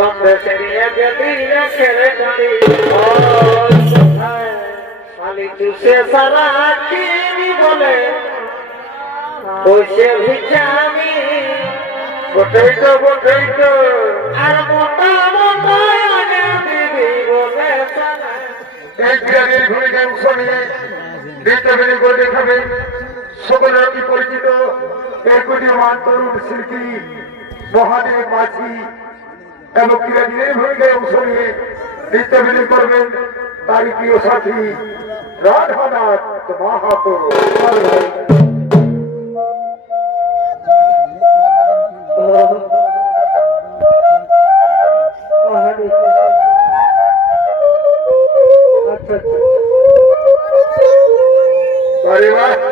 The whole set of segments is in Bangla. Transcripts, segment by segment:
সন্দেশে নিয়ে যদি ছেড়ে গাড়ি খালি চুষে সারা চিনি বলে বসে ভিজামি গোটাই তো গোটাই তো আর মোটা মোটা আগে দিবি বলে সারা এই অতি পরিচিত মহাদেব মাঝি এবং বিরিয়ানির ভূমিকায় অংশ নিয়ে বিদ্যাবেদী করবেন তার প্রিয় সাথী রাধানাথ মাহাতো। আচ্ছা আচ্ছা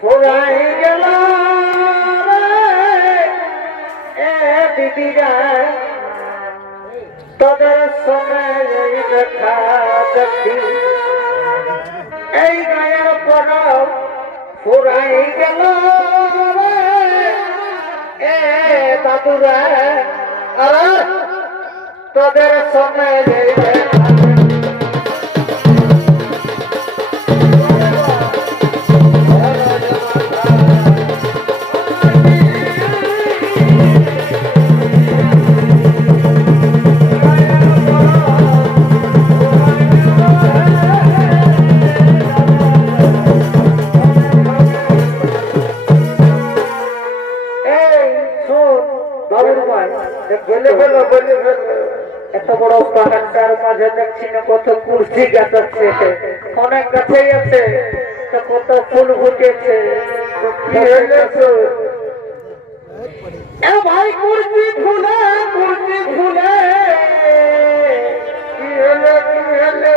খোলাই গেল এ দিদিরা তোদের সময় দেখা এই গায়ের পর ফুরাই গেল এ দাদুরা তোদের সময় দেখা ফুটেছে তো কি হয়েছে এ ভাই কুর্সি ফুলে কুর্সি ফুলে কি হলো কি হলো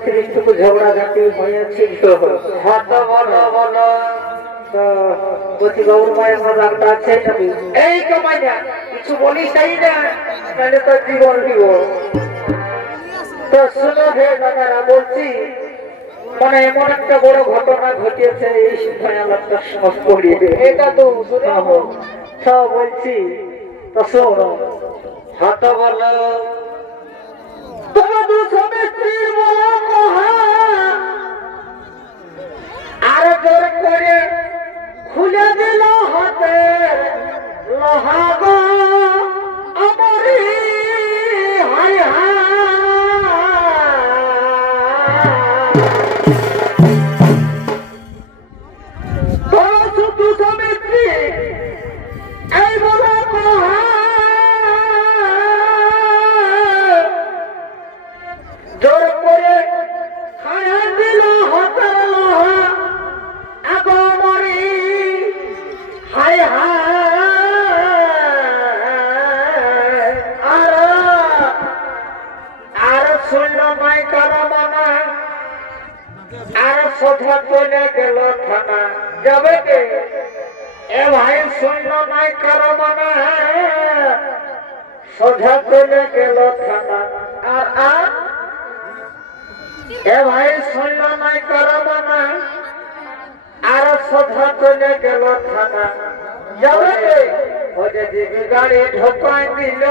তো স্ত্রীর টুকু ঝগড়াঝাটি হয়েছিল হতো বলো বলো তো বলছি মায়ের আছে এই তো মাইয়া কিছু বলিস তাই না? তাহলে তো জীবন দিব। তো শুনো হে দাদারা বলছি মানে এমন একটা বড় ঘটনা ঘটিয়েছে এই সমাজ এটা তো সব বলছি তো শোনো হাত বলো খুলে দিল হাতে লহাগ। যাবে কে? এ ভাই শূন্য নাই কারও মানা। সোধা চলে গেল থানা আর আর? এ ভাই শূন্য নাই কারও মানা। আর সোধা চলে গেল থানা যাবে কে? ও যে দিদি গাড়ি ঢোকাই দিল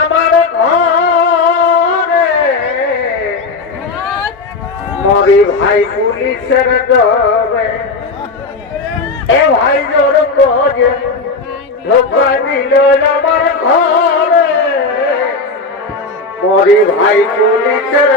আমার ঘরে। মরি ভাই পুলিশের ডরে এ ভাই জোর করে ধোকা দিল আমার ঘরে। মরি ভাই পুলিশের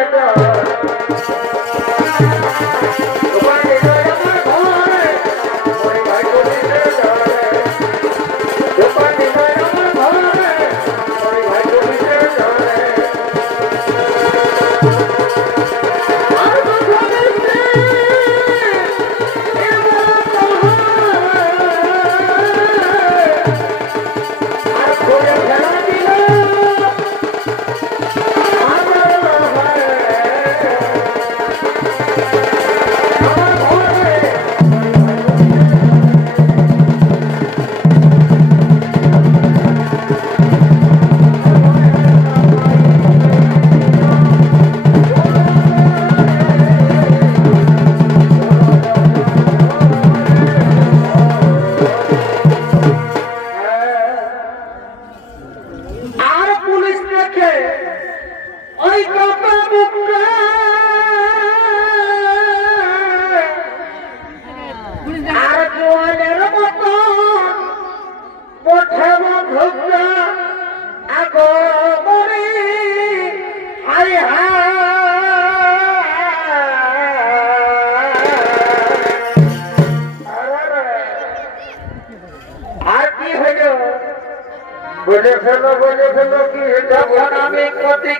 বলে ফেলো বলে ফেলো কি যখন আমি কতি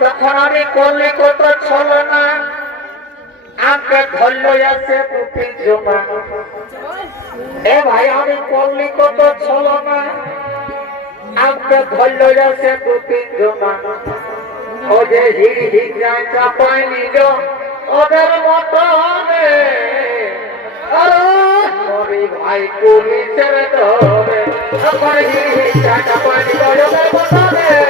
তখন আমি করলে কত ছল না আমাকে ধরল আছে বুকিং জমা। এ ভাই আমি করলি কত ছল না আমাকে ধরল আছে বুকিং জমা। ও যে হিড় হিড় যায় চাপাই নিল ওদের মতো আরে! ভাই পুলিশের ধরে আমার হিড় হিড় যায় চাপাই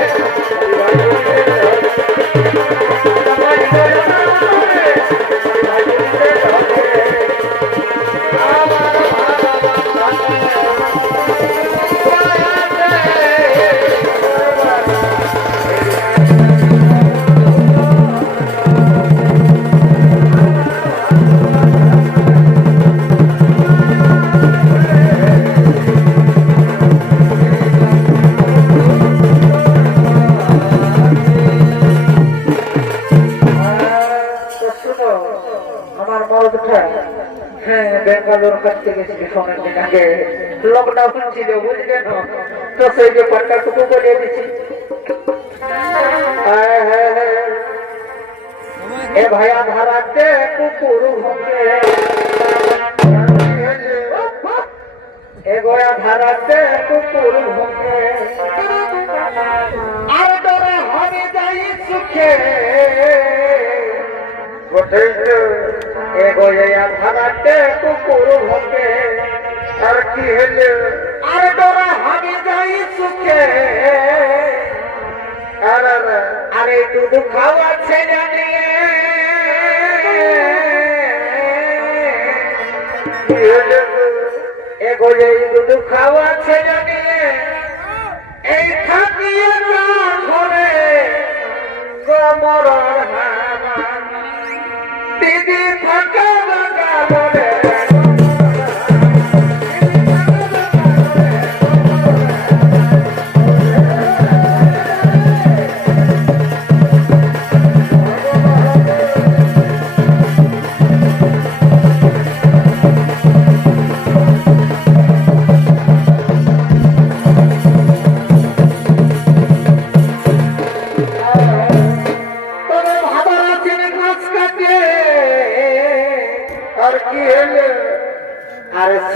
আগে লকডাউন ছিল বুঝলে না তো সেই ব্যাপারটা টুকু বলে দিচ্ছি। এ ভাইয়া ধারাতে কুকুর এ গোয়া ধারাতে কুকুর আর ডরে হবে যাই সুখে। কোথায় যে? এগোয়া ধারাতে কুকুর ভোগে আর কি হলে আর ডরে হবে যাই সুখে আর আর দুধ খাওয়াচ্ছে জানিয়ে কি হলে এগোয়ে দুধ খাওয়াচ্ছে জানিয়ে এই থাকিয়ে না ঘরে গোমরর হাওয়া। দিদি থাকা লাগা বলে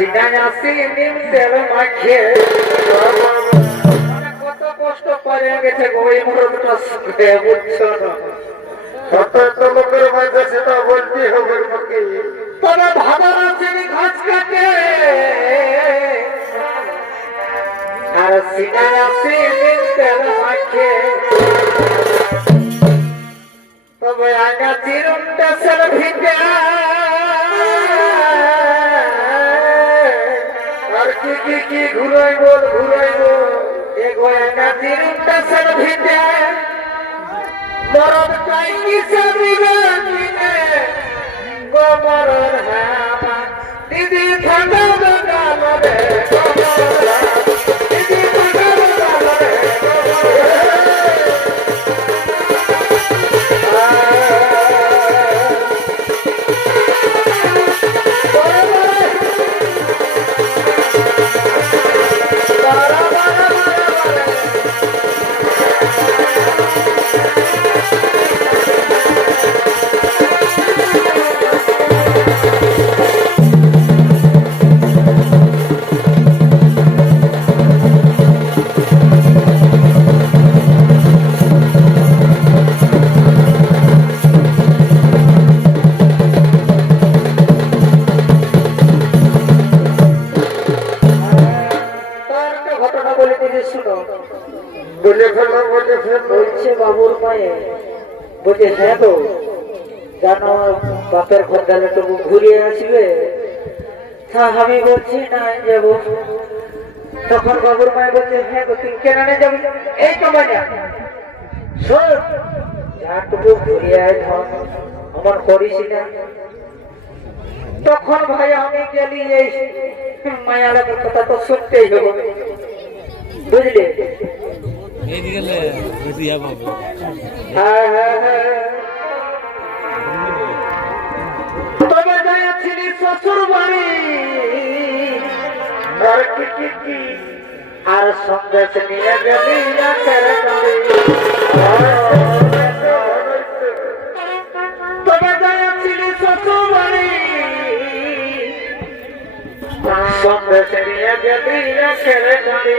আসি নিম তেল মাখে মানে কত কষ্ট করে গেছে এই মুহূর্তটা বুঝছ লোকের মাঝে সেটা বলতে হবে তবে ভাবরা চিনি গাছ কাটে আর সিনায় আসি নিম তেল মাখে তবে আগা চিরুনটা সেল সেল ভিটে মরদ কাইকি সে দিবে দিনে গোমরর বলছে হ্যাঁ গো, জানো, বাপের গেলে তবু ঘুরিয়ে আসবে। তা আমি বলছি না যাব। তখন বাবুর মায়ে বলছে হ্যাঁ গো তুই কেন না যাবি? এই তো বাজা শোন যাটুকু ঘুরিয়ে আয় আমার করিস না। তখন ভাই আমি গেলি, এই মায়ালার কথা তো শুনতেই হবে। বুঝলে? তবে যাচ্ছিলি শ্বশুর বাড়ি। আর সন্দেশ নিয়ে গেলি রাতের গাড়ি। তবে যাচ্ছিলি শ্বশুর বাড়ি। সন্দেশ নিয়ে গেলি রাতের গাড়ি।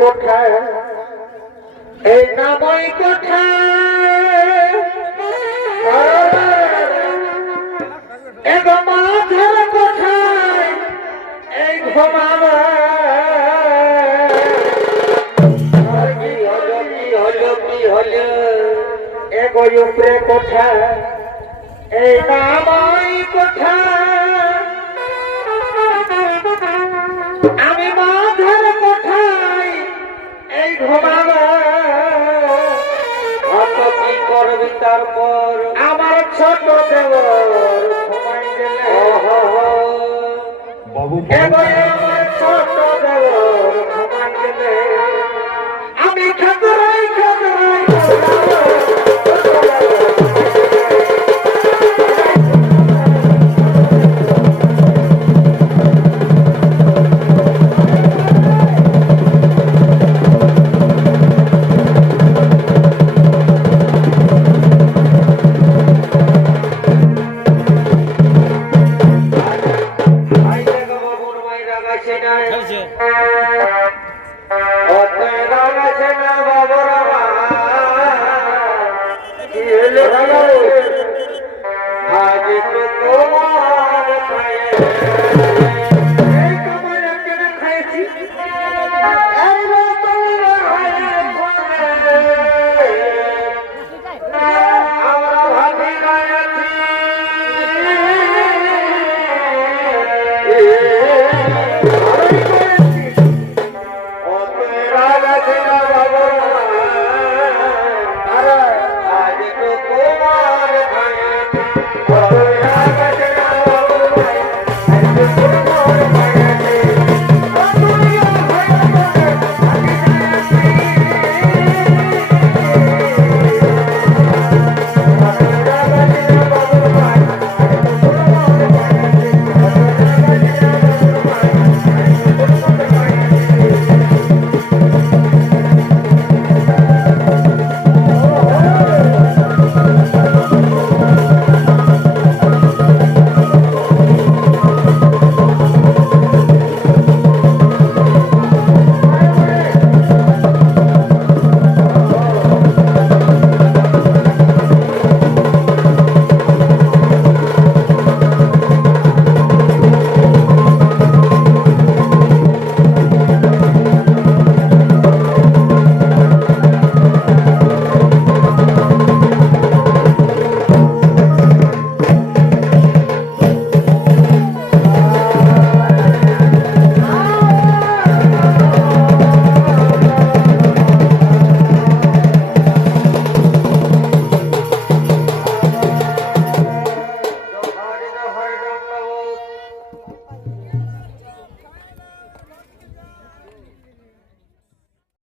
কোঠায় এই নামই কোঠায় এগো মাঝের কোঠায় এই কি হলো কি হলো কি হলো? এগো উপরে কোঠায় এই নামই কোঠায় করবি তারপর? আমার ছোট দেবর ঘুমাই গেলে এবার কি